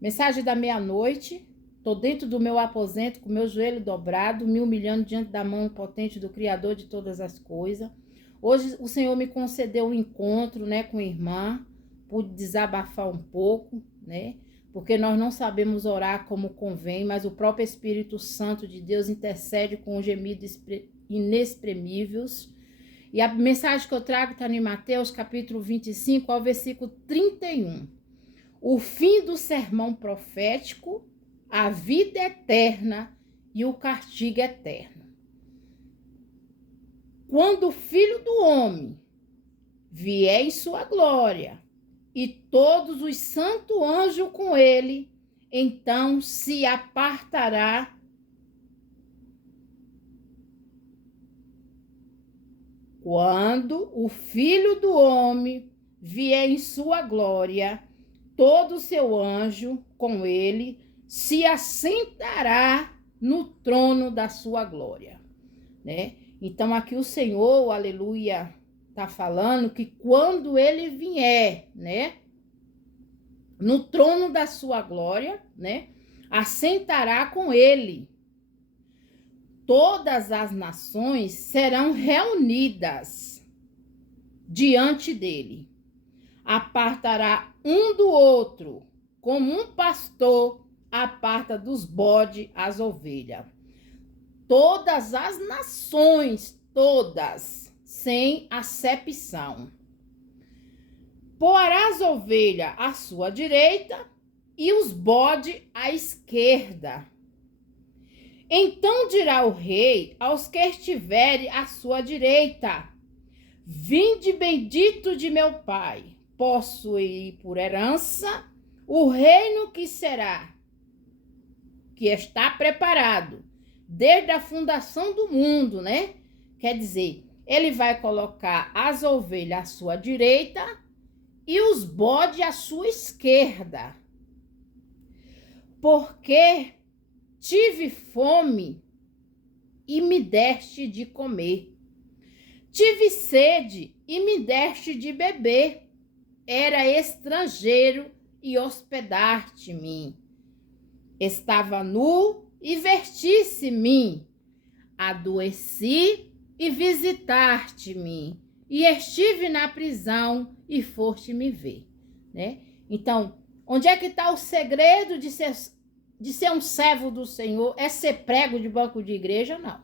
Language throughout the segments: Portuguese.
Mensagem da meia-noite. Estou dentro do meu aposento, com meu joelho dobrado, me humilhando diante da mão potente do Criador de todas as coisas. Hoje o Senhor me concedeu um encontro, né, com a irmã, pude desabafar um pouco, né, porque nós não sabemos orar como convém, mas o próprio Espírito Santo de Deus intercede com gemidos inexprimíveis. E a mensagem que eu trago está em Mateus, capítulo 25, ao versículo 31. O fim do sermão profético, a vida eterna e o castigo eterno. Quando o Filho do Homem vier em sua glória e todos os santos anjos com ele, então se apartará quando o Filho do Homem vier em sua glória, todo o seu anjo com ele se assentará no trono da sua glória, né? Então aqui o Senhor, aleluia, tá falando que quando ele vier, né, no trono da sua glória, né, assentará com ele. Todas as nações serão reunidas diante dele. Apartará um do outro, como um pastor aparta dos bodes as ovelhas. Todas as nações, todas, sem acepção. Porá as ovelhas à sua direita e os bodes à esquerda. Então dirá o rei aos que estiverem à sua direita: vinde bendito de meu Pai, possuí por herança o reino que está preparado desde a fundação do mundo, né? Quer dizer, ele vai colocar as ovelhas à sua direita e os bodes à sua esquerda. Porque tive fome e me deste de comer. Tive sede e me deste de beber. Era estrangeiro e hospedaste-me. Estava nu e vestisse-me. Adoeci e visitaste-me. E estive na prisão e foste me ver, né? Então, onde é que está o segredo de ser um servo do Senhor? É ser prego de banco de igreja? Não.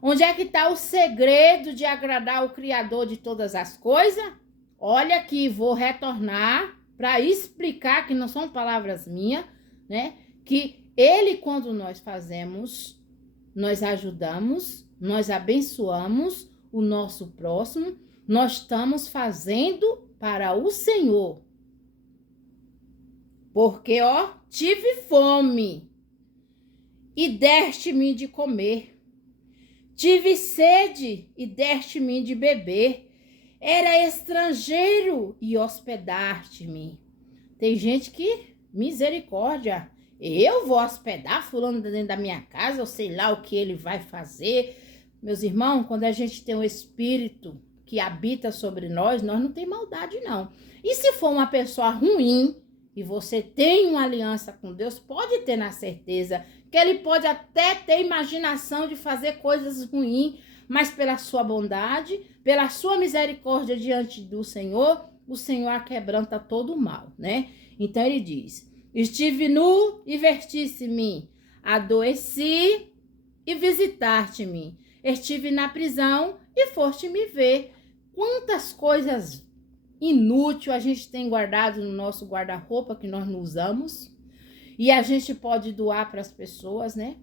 Onde é que está o segredo de agradar o Criador de todas as coisas? Olha aqui, vou retornar para explicar, que não são palavras minhas, né? Que ele, quando nós fazemos, nós ajudamos, nós abençoamos o nosso próximo, nós estamos fazendo para o Senhor. Porque, ó, tive fome e deste-me de comer. Tive sede e deste-me de beber. Era estrangeiro e hospedaste-me. Tem gente que, misericórdia, eu vou hospedar fulano dentro da minha casa, eu sei lá o que ele vai fazer. Meus irmãos, quando a gente tem um espírito que habita sobre nós, nós não tem maldade, não. E se for uma pessoa ruim, e você tem uma aliança com Deus, pode ter na certeza que ele pode até ter imaginação de fazer coisas ruins, mas pela sua bondade, pela sua misericórdia diante do Senhor, o Senhor aquebranta todo o mal, né? Então ele diz: estive nu e vestisse-me, adoeci e visitaste-me, estive na prisão e foste me ver. Quantas coisas inúteis a gente tem guardado no nosso guarda-roupa que nós não usamos e a gente pode doar para as pessoas, né?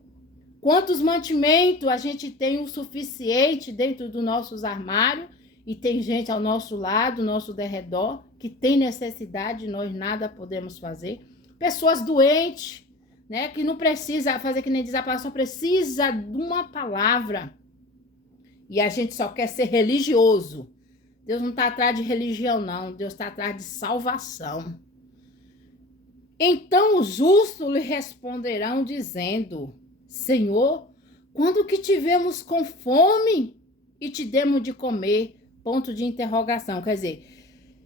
Quantos mantimentos a gente tem o suficiente dentro dos nossos armários e tem gente ao nosso lado, nosso derredor, que tem necessidade e nós nada podemos fazer. Pessoas doentes, né? Que não precisa fazer que nem diz a palavra, só precisa de uma palavra. E a gente só quer ser religioso. Deus não está atrás de religião, não. Deus está atrás de salvação. Então os justos lhe responderão dizendo: Senhor, quando que tivemos com fome e te demos de comer? Ponto de interrogação. Quer dizer,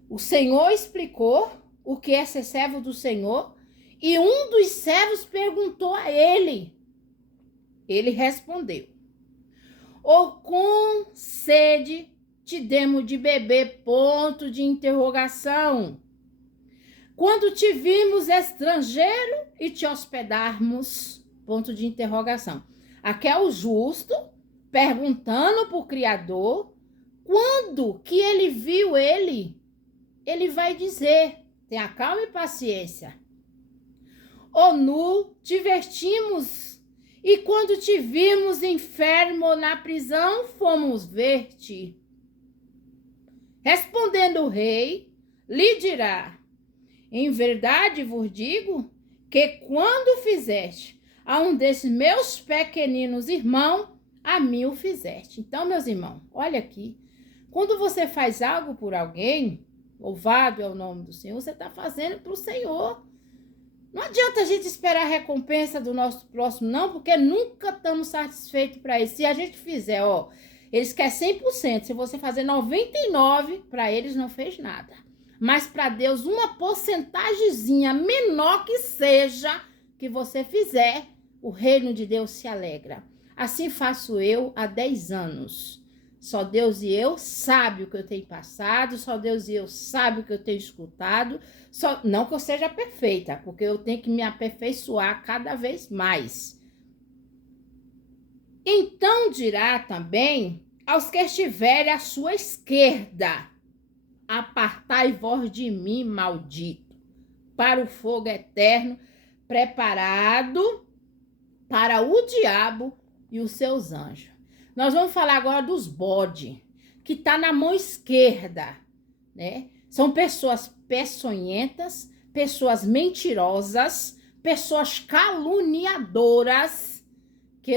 o Senhor explicou o que é ser servo do Senhor E um dos servos perguntou a ele. Ele respondeu: ou com sede te demos de beber, ponto de interrogação. Quando te vimos estrangeiro e te hospedarmos, ponto de interrogação. Aqui é o justo perguntando para o Criador, quando que ele viu ele vai dizer, tenha calma e paciência. Ou nu te vestimos, e quando te vimos enfermo na prisão, fomos ver-te. Respondendo o rei, lhe dirá: em verdade vos digo que quando fizeste a um desses meus pequeninos irmãos, a mim o fizeste. Então, meus irmãos, olha aqui. Quando você faz algo por alguém, louvado é o nome do Senhor, você está fazendo para o Senhor. Não adianta a gente esperar a recompensa do nosso próximo, não, porque nunca estamos satisfeitos para isso. Se a gente fizer, eles querem 100%. Se você fazer 99%, para eles não fez nada. Mas para Deus, uma porcentagemzinha menor que seja que você fizer, o reino de Deus se alegra. Assim faço eu há 10 anos. Só Deus e eu sabe o que eu tenho passado, só Deus e eu sabe o que eu tenho escutado. Não que eu seja perfeita, porque eu tenho que me aperfeiçoar cada vez mais. Então dirá também aos que estiverem à sua esquerda: apartai-vos de mim, maldito, para o fogo eterno, preparado para o diabo e os seus anjos. Nós vamos falar agora dos bodes, que está na mão esquerda, né? São pessoas peçonhentas, pessoas mentirosas, pessoas caluniadoras, que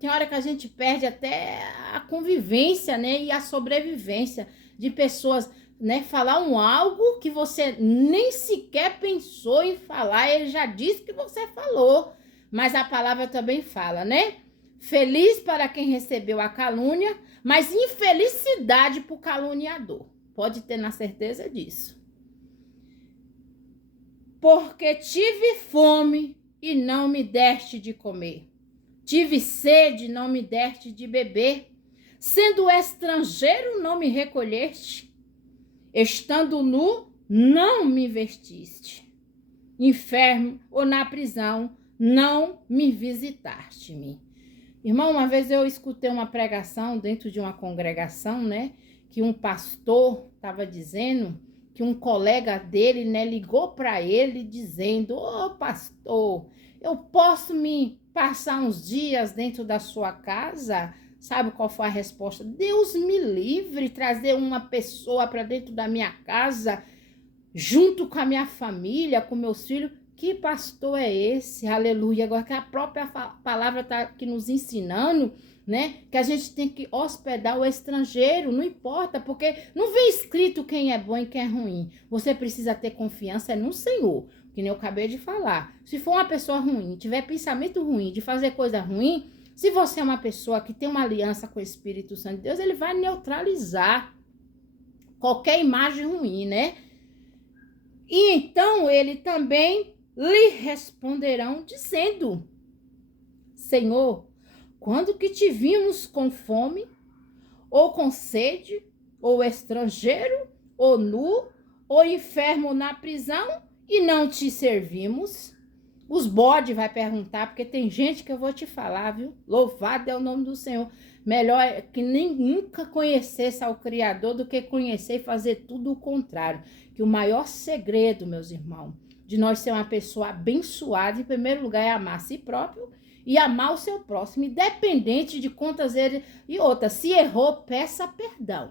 tem hora que a gente perde até a convivência, né? E a sobrevivência de pessoas, né? Falar algo que você nem sequer pensou em falar, ele já disse que você falou, mas a palavra também fala, né? Feliz para quem recebeu a calúnia, mas infelicidade para o caluniador. Pode ter na certeza disso. Porque tive fome e não me deste de comer. Tive sede e não me deste de beber. Sendo estrangeiro, não me recolheste. Estando nu, não me vestiste. Enfermo ou na prisão, não me visitaste-me. Irmão, uma vez eu escutei uma pregação dentro de uma congregação, né? Que um pastor estava dizendo que um colega dele, né, ligou para ele dizendo: ô pastor, eu posso me passar uns dias dentro da sua casa? Sabe qual foi a resposta? Deus me livre trazer uma pessoa para dentro da minha casa, junto com a minha família, com meus filhos. Que pastor é esse? Aleluia. Agora que a própria palavra está aqui nos ensinando, né? Que a gente tem que hospedar o estrangeiro, não importa, porque não vem escrito quem é bom e quem é ruim. Você precisa ter confiança no Senhor, que nem eu acabei de falar. Se for uma pessoa ruim, tiver pensamento ruim, de fazer coisa ruim, se você é uma pessoa que tem uma aliança com o Espírito Santo de Deus, ele vai neutralizar qualquer imagem ruim, né? E então ele também lhe responderão dizendo: Senhor, quando que te vimos com fome, ou com sede, ou estrangeiro, ou nu, ou enfermo na prisão, e não te servimos? Os bodes vai perguntar, porque tem gente que eu vou te falar, viu? Louvado é o nome do Senhor. Melhor que nem nunca conhecesse ao Criador do que conhecer e fazer tudo o contrário. Que o maior segredo, meus irmãos, de nós ser uma pessoa abençoada, em primeiro lugar, é amar a si próprio e amar o seu próximo, independente de quantas vezes. E outra, se errou, peça perdão.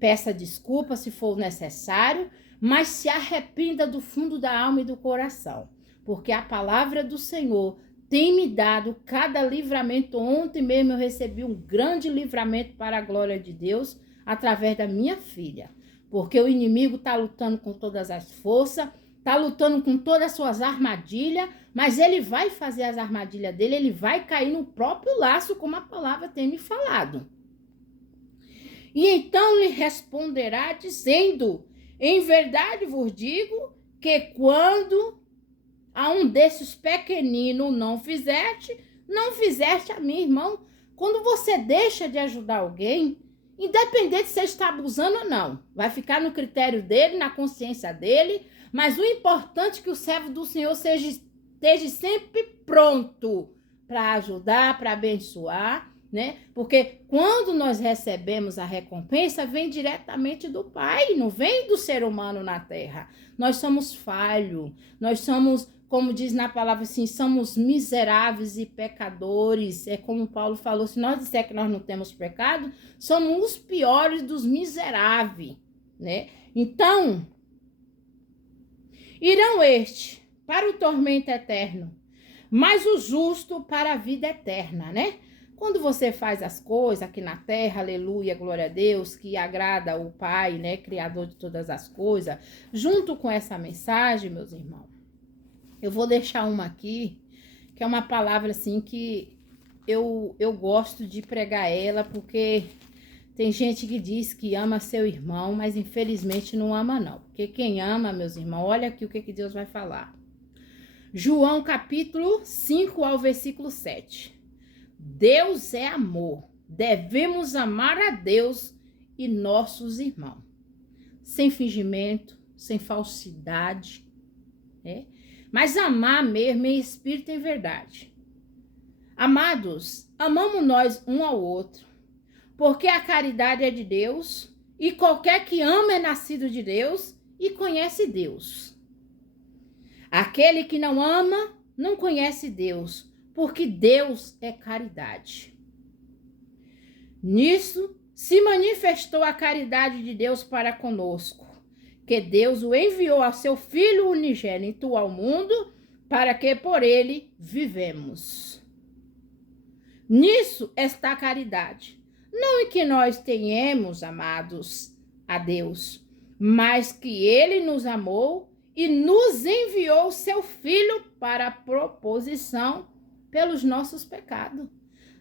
Peça desculpa se for necessário, mas se arrependa do fundo da alma e do coração. Porque a palavra do Senhor tem me dado cada livramento. Ontem mesmo eu recebi um grande livramento para a glória de Deus, através da minha filha. Porque o inimigo está lutando com todas as forças, está lutando com todas as suas armadilhas, mas ele vai fazer as armadilhas dele, ele vai cair no próprio laço, como a palavra tem me falado. E então lhe responderá dizendo: em verdade vos digo que quando a um desses pequeninos não fizeste a mim, irmão. Quando você deixa de ajudar alguém, independente se você está abusando ou não, vai ficar no critério dele, na consciência dele, mas o importante é que o servo do Senhor esteja sempre pronto para ajudar, para abençoar, né? Porque quando nós recebemos a recompensa, vem diretamente do Pai, não vem do ser humano na terra. Nós somos falhos, nós somos, como diz na palavra assim, somos miseráveis e pecadores. É como Paulo falou, se nós disser que nós não temos pecado, somos os piores dos miseráveis, né? Então, irão para o tormento eterno, mas o justo para a vida eterna, né? Quando você faz as coisas aqui na terra, aleluia, glória a Deus, que agrada o Pai, né, criador de todas as coisas, junto com essa mensagem, meus irmãos, eu vou deixar uma aqui, que é uma palavra assim que eu gosto de pregar ela, porque tem gente que diz que ama seu irmão, mas infelizmente não ama não. Porque quem ama, meus irmãos, olha aqui o que Deus vai falar. João capítulo 5 ao versículo 7. Deus é amor. Devemos amar a Deus e nossos irmãos. Sem fingimento, sem falsidade, né? Mas amar mesmo em espírito e em verdade. Amados, amamos nós um ao outro, porque a caridade é de Deus, e qualquer que ama é nascido de Deus e conhece Deus. Aquele que não ama não conhece Deus, porque Deus é caridade. Nisso se manifestou a caridade de Deus para conosco, que Deus o enviou a seu Filho unigênito ao mundo, para que por ele vivemos. Nisso está a caridade. Não em que nós tenhamos, amados, a Deus, mas que ele nos amou e nos enviou seu Filho para a proposição pelos nossos pecados.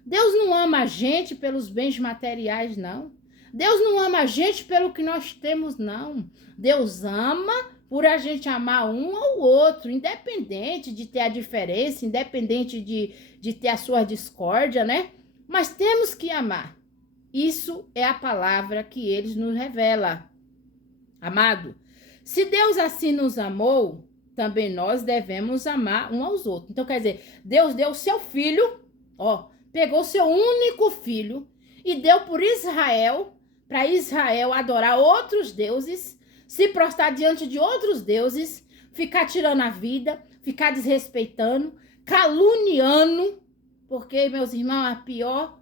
Deus não ama a gente pelos bens materiais, não. Deus não ama a gente pelo que nós temos, não. Deus ama por a gente amar um ao outro, independente de ter a diferença, independente de ter a sua discórdia, né? Mas temos que amar. Isso é a palavra que ele nos revela. Amado, se Deus assim nos amou, também nós devemos amar um aos outros. Então, quer dizer, Deus deu o seu filho, pegou o seu único filho e deu por Israel, para Israel adorar outros deuses, se prostrar diante de outros deuses, ficar tirando a vida, ficar desrespeitando, caluniando, porque, meus irmãos, a pior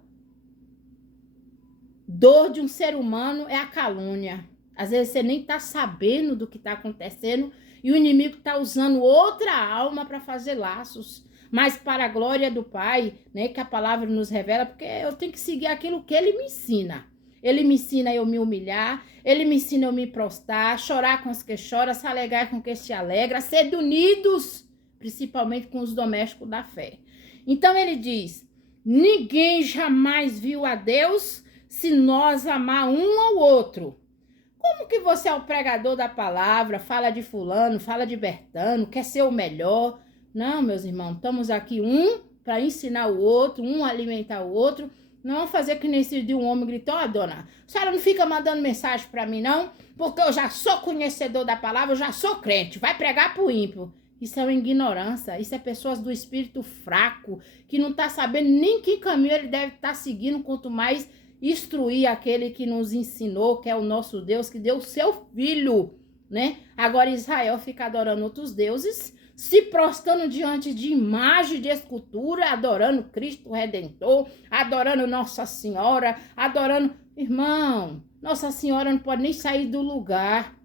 dor de um ser humano é a calúnia. Às vezes você nem está sabendo do que está acontecendo e o inimigo está usando outra alma para fazer laços. Mas para a glória do Pai, né, que a palavra nos revela, porque eu tenho que seguir aquilo que ele me ensina. Ele me ensina a eu me humilhar, ele me ensina a eu me prostrar, chorar com os que choram, se alegrar com os que se alegram, ser unidos, principalmente com os domésticos da fé. Então ele diz, ninguém jamais viu a Deus se nós amar um ao outro. Como que você é o pregador da palavra, fala de fulano, fala de Bertano, quer ser o melhor? Não, meus irmãos, estamos aqui para ensinar o outro, alimentar o outro. Não vamos fazer que nem esse de um homem gritou, dona, a senhora não fica mandando mensagem para mim não, porque eu já sou conhecedor da palavra, eu já sou crente, vai pregar pro ímpio. Isso é uma ignorância, isso é pessoas do espírito fraco, que não está sabendo nem que caminho ele deve estar seguindo, quanto mais instruir aquele que nos ensinou, que é o nosso Deus, que deu o seu filho, né? Agora Israel fica adorando outros deuses, se prostrando diante de imagem de escultura, adorando Cristo Redentor, adorando Nossa Senhora, adorando... Irmão, Nossa Senhora não pode nem sair do lugar,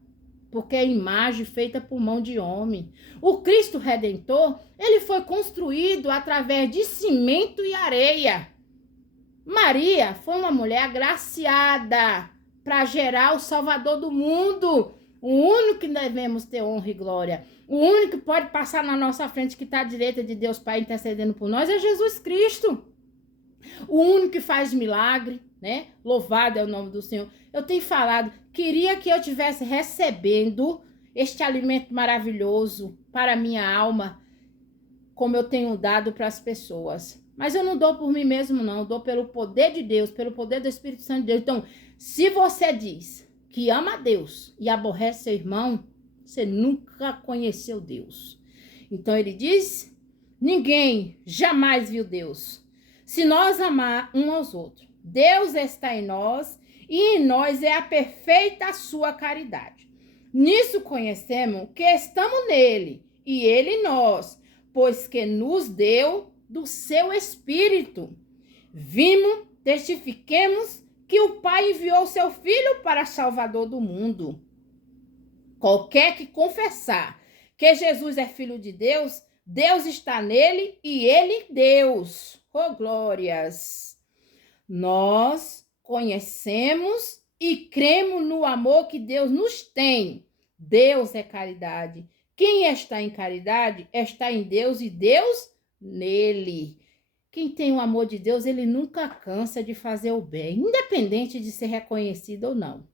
porque é imagem feita por mão de homem. O Cristo Redentor, ele foi construído através de cimento e areia. Maria foi uma mulher agraciada para gerar o Salvador do mundo. O único que devemos ter honra e glória, o único que pode passar na nossa frente, que está à direita de Deus Pai intercedendo por nós, é Jesus Cristo. O único que faz milagre, né? Louvado é o nome do Senhor. Eu tenho falado, queria que eu estivesse recebendo este alimento maravilhoso para a minha alma, como eu tenho dado para as pessoas. Mas eu não dou por mim mesmo, não. Eu dou pelo poder de Deus, pelo poder do Espírito Santo de Deus. Então, se você diz que ama a Deus e aborrece seu irmão, você nunca conheceu Deus. Então, ele diz, ninguém jamais viu Deus. Se nós amar um aos outros, Deus está em nós e em nós é a perfeita sua caridade. Nisso conhecemos que estamos nele e ele em nós, pois que nos deu do seu Espírito. Vimos, testifiquemos que o Pai enviou seu Filho para Salvador do mundo. Qualquer que confessar que Jesus é Filho de Deus, Deus está nele e ele Deus. Oh, glórias! Nós conhecemos e cremos no amor que Deus nos tem. Deus é caridade. Quem está em caridade está em Deus e Deus nele. Quem tem o amor de Deus, ele nunca cansa de fazer o bem, independente de ser reconhecido ou não.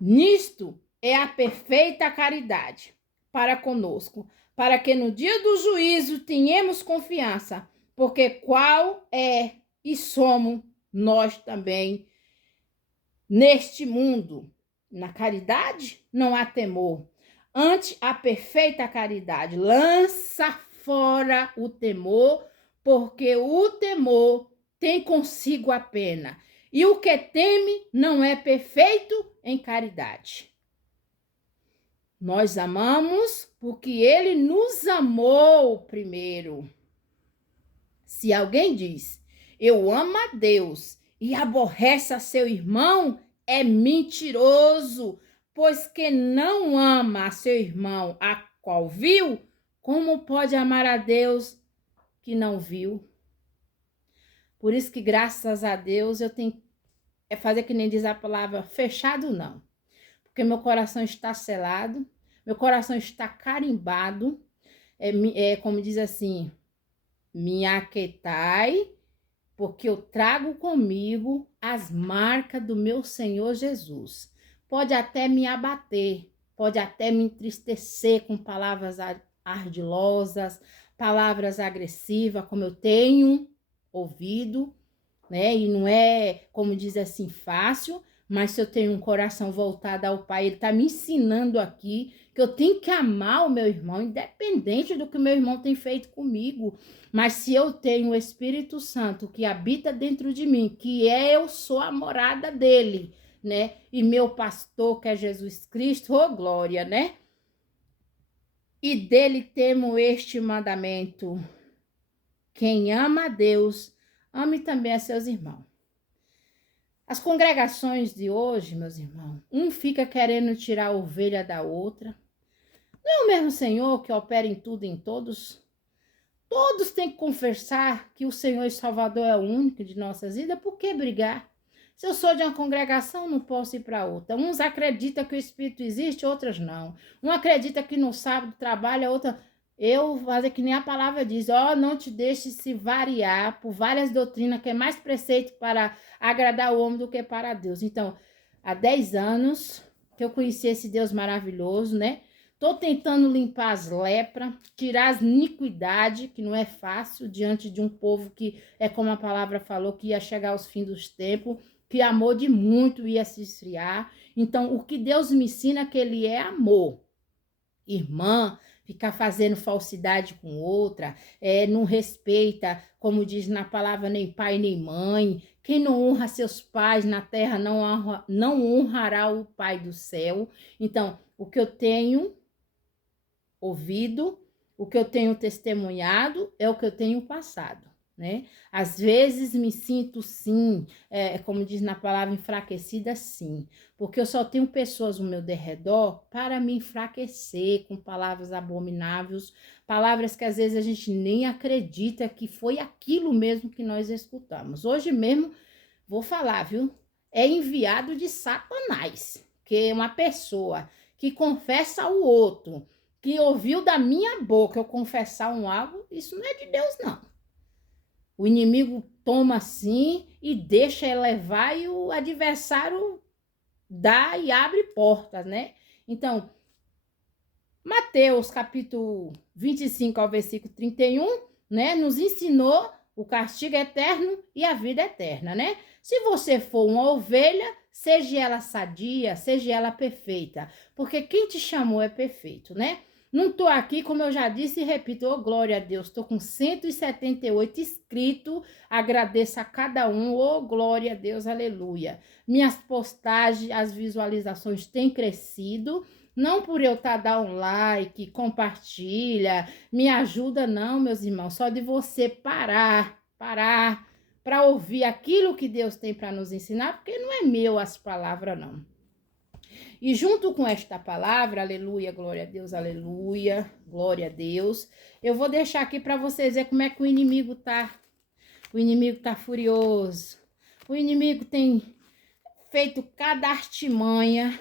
Nisto é a perfeita caridade para conosco, para que no dia do juízo tenhamos confiança, porque qual é e somos nós também neste mundo. Na caridade não há temor. Ante a perfeita caridade, lança fora o temor, porque o temor tem consigo a pena. E o que teme não é perfeito em caridade. Nós amamos porque ele nos amou primeiro. Se alguém diz, eu amo a Deus e aborrece a seu irmão, é mentiroso, pois que não ama a seu irmão, a qual viu, como pode amar a Deus que não viu? Por isso que, graças a Deus, eu tenho fazer que nem diz a palavra, fechado não. Porque meu coração está selado, meu coração está carimbado, como diz assim, me aquietai, porque eu trago comigo as marcas do meu Senhor Jesus. Pode até me abater, pode até me entristecer com palavras ardilosas, palavras agressivas, como eu tenho ouvido, né? E não é, como diz assim, fácil, mas se eu tenho um coração voltado ao Pai, ele está me ensinando aqui que eu tenho que amar o meu irmão, independente do que o meu irmão tem feito comigo. Mas se eu tenho o Espírito Santo que habita dentro de mim, que eu sou a morada dele, né? E meu pastor, que é Jesus Cristo, oh glória, né? E dele temos este mandamento: quem ama a Deus, ame também a seus irmãos. As congregações de hoje, meus irmãos, um fica querendo tirar a ovelha da outra. Não é o mesmo Senhor que opera em tudo e em todos? Todos têm que confessar que o Senhor e Salvador é o único de nossas vidas. Por que brigar? Se eu sou de uma congregação, não posso ir para outra. Uns acreditam que o Espírito existe, outras não. Um acredita que no sábado trabalha, outra... Eu fazer que nem a palavra diz, não te deixe se variar por várias doutrinas, que é mais preceito para agradar o homem do que para Deus. Então, há 10 anos que eu conheci esse Deus maravilhoso, né? Tô tentando limpar as lepras, tirar as iniquidades, que não é fácil, diante de um povo que, é como a palavra falou, que ia chegar aos fins dos tempos, que amor de muito ia se esfriar. Então, o que Deus me ensina é que ele é amor. Irmã, ficar fazendo falsidade com outra, não respeita, como diz na palavra, nem pai nem mãe. Quem não honra seus pais na terra não honrará o Pai do céu. Então, o que eu tenho ouvido, o que eu tenho testemunhado é o que eu tenho passado, né? Às vezes me sinto sim, como diz na palavra, enfraquecida sim, porque eu só tenho pessoas no meu derredor para me enfraquecer com palavras abomináveis, palavras que às vezes a gente nem acredita que foi aquilo mesmo que nós escutamos. Hoje mesmo, vou falar, viu? É enviado de Satanás, que é uma pessoa que confessa ao outro, que ouviu da minha boca eu confessar algo, isso não é de Deus, não. O inimigo toma assim e deixa elevar e o adversário dá e abre portas, né? Então, Mateus, capítulo 25 ao versículo 31, né, nos ensinou o castigo eterno e a vida eterna, né? Se você for uma ovelha, seja ela sadia, seja ela perfeita, porque quem te chamou é perfeito, né? Não tô aqui, como eu já disse e repito, oh, glória a Deus, tô com 178 inscritos, agradeço a cada um, oh, glória a Deus, aleluia. Minhas postagens, as visualizações têm crescido, não por eu estar dando um like, compartilha, me ajuda não, meus irmãos, só de você parar para ouvir aquilo que Deus tem para nos ensinar, porque não é meu as palavras, não. E junto com esta palavra, aleluia, glória a Deus, aleluia, glória a Deus, eu vou deixar aqui para vocês ver como é que o inimigo tá. O inimigo tá furioso. O inimigo tem feito cada artimanha,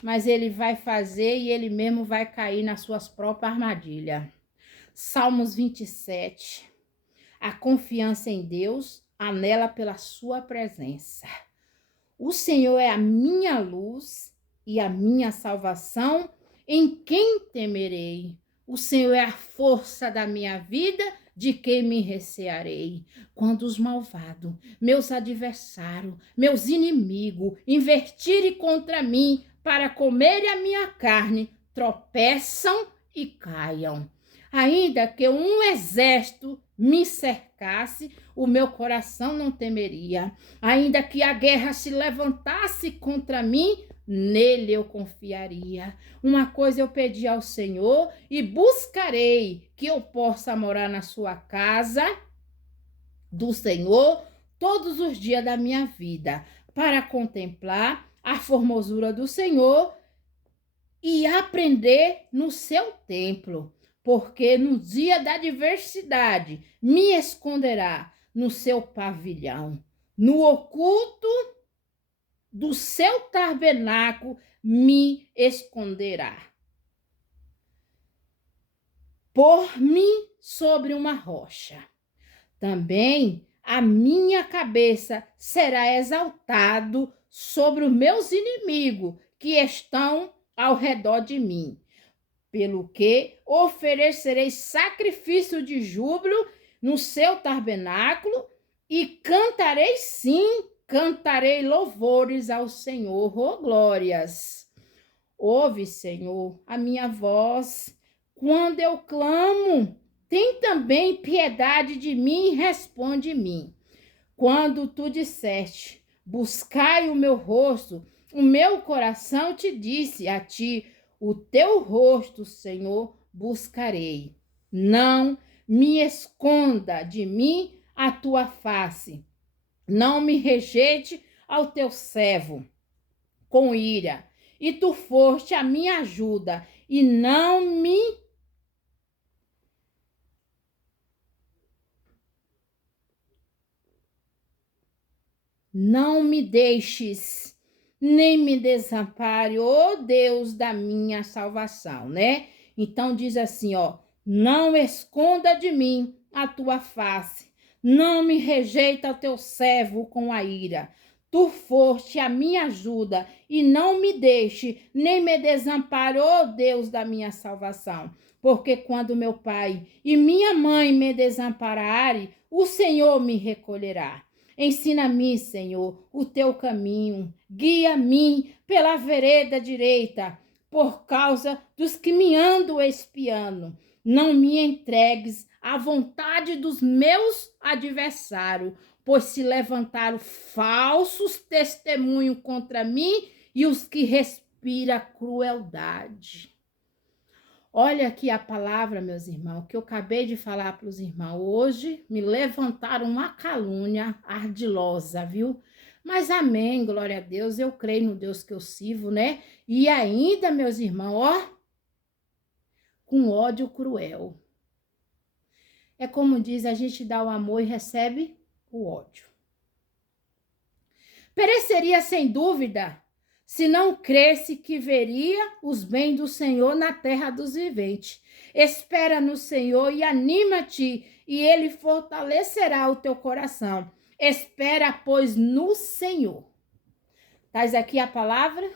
mas ele vai fazer e ele mesmo vai cair nas suas próprias armadilhas. Salmos 27. A confiança em Deus anela pela sua presença. O Senhor é a minha luz e a minha salvação, em quem temerei? O Senhor é a força da minha vida, de quem me recearei? Quando os malvados, meus adversários, meus inimigos, invertirem contra mim para comerem a minha carne, tropeçam e caiam. Ainda que um exército me cercasse, o meu coração não temeria. Ainda que a guerra se levantasse contra mim, nele eu confiaria. Uma coisa eu pedi ao Senhor e buscarei, que eu possa morar na sua casa do Senhor todos os dias da minha vida, para contemplar a formosura do Senhor e aprender no seu templo. Porque no dia da adversidade me esconderá no seu pavilhão, no oculto do seu tabernáculo me esconderá. Por-me sobre uma rocha. Também a minha cabeça será exaltado sobre os meus inimigos que estão ao redor de mim. Pelo que oferecerei sacrifício de júbilo no seu tabernáculo e cantarei sim, cantarei louvores ao Senhor, oh glórias. Ouve, Senhor, a minha voz quando eu clamo. Tem também piedade de mim e responde-me. Quando tu disseste, buscai o meu rosto, o meu coração te disse a ti, o teu rosto, Senhor, buscarei. Não me esconda de mim a tua face. Não me rejeite ao teu servo com ira. E tu foste a minha ajuda e não me deixes, nem me desampare, ó Deus da minha salvação, né? Então diz assim, ó, não esconda de mim a tua face, não me rejeita o teu servo com a ira. Tu foste a minha ajuda e não me deixe, nem me desampare, ó Deus da minha salvação. Porque quando meu pai e minha mãe me desampararem, o Senhor me recolherá. Ensina-me, Senhor, o teu caminho, guia-me pela vereda direita, por causa dos que me andam espiando. Não me entregues à vontade dos meus adversários, pois se levantaram falsos testemunhos contra mim e os que respiram crueldade. Olha aqui a palavra, meus irmãos, que eu acabei de falar para os irmãos. Hoje me levantaram uma calúnia ardilosa, viu? Mas amém, glória a Deus, eu creio no Deus que eu sirvo, né? E ainda, meus irmãos, ó, com ódio cruel. É como diz, a gente dá o amor e recebe o ódio. Pereceria sem dúvida se não cresse que veria os bens do Senhor na terra dos viventes. Espera no Senhor e anima-te, e ele fortalecerá o teu coração. Espera, pois, no Senhor. Tás aqui a palavra?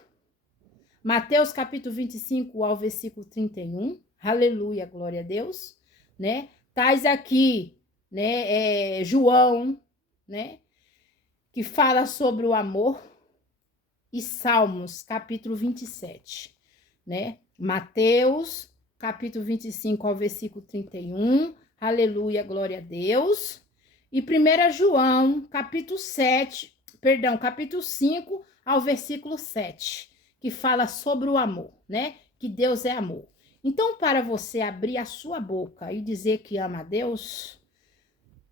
Mateus capítulo 25 ao versículo 31. Aleluia, glória a Deus, né? Tais aqui, né, João, né, que fala sobre o amor, e Salmos capítulo 27, né? Mateus capítulo 25 ao versículo 31. Aleluia, glória a Deus. E 1 João, capítulo 5 ao versículo 7, que fala sobre o amor, né? Que Deus é amor. Então, para você abrir a sua boca e dizer que ama a Deus,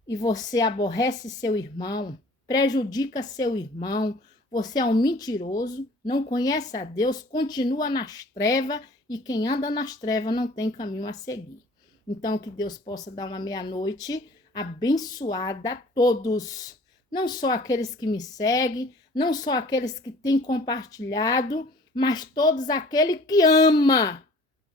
e você aborrece seu irmão, prejudica seu irmão, você é um mentiroso, não conhece a Deus, continua nas trevas, e quem anda nas trevas não tem caminho a seguir. Então, que Deus possa dar uma meia-noite abençoada a todos, não só aqueles que me seguem, não só aqueles que têm compartilhado, mas todos aqueles que ama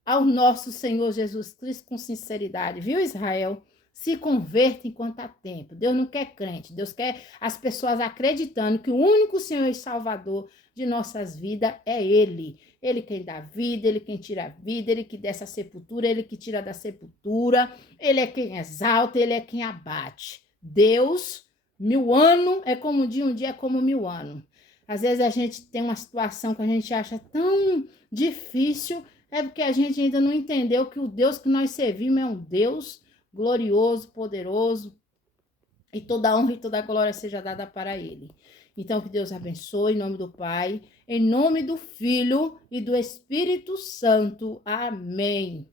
ao nosso Senhor Jesus Cristo com sinceridade, viu, Israel? Se converta enquanto há tempo. Deus não quer crente, Deus quer as pessoas acreditando que o único Senhor e Salvador de nossas vidas é Ele. Ele quem dá vida, Ele quem tira a vida, Ele que dessa sepultura, Ele que tira da sepultura, Ele é quem exalta, Ele é quem abate. Deus, 1000 anos é como um dia é como 1000 anos. Às vezes a gente tem uma situação que a gente acha tão difícil, é porque a gente ainda não entendeu que o Deus que nós servimos é um Deus glorioso, poderoso, e toda a honra e toda a glória seja dada para Ele. Então, que Deus abençoe, em nome do Pai, em nome do Filho e do Espírito Santo. Amém.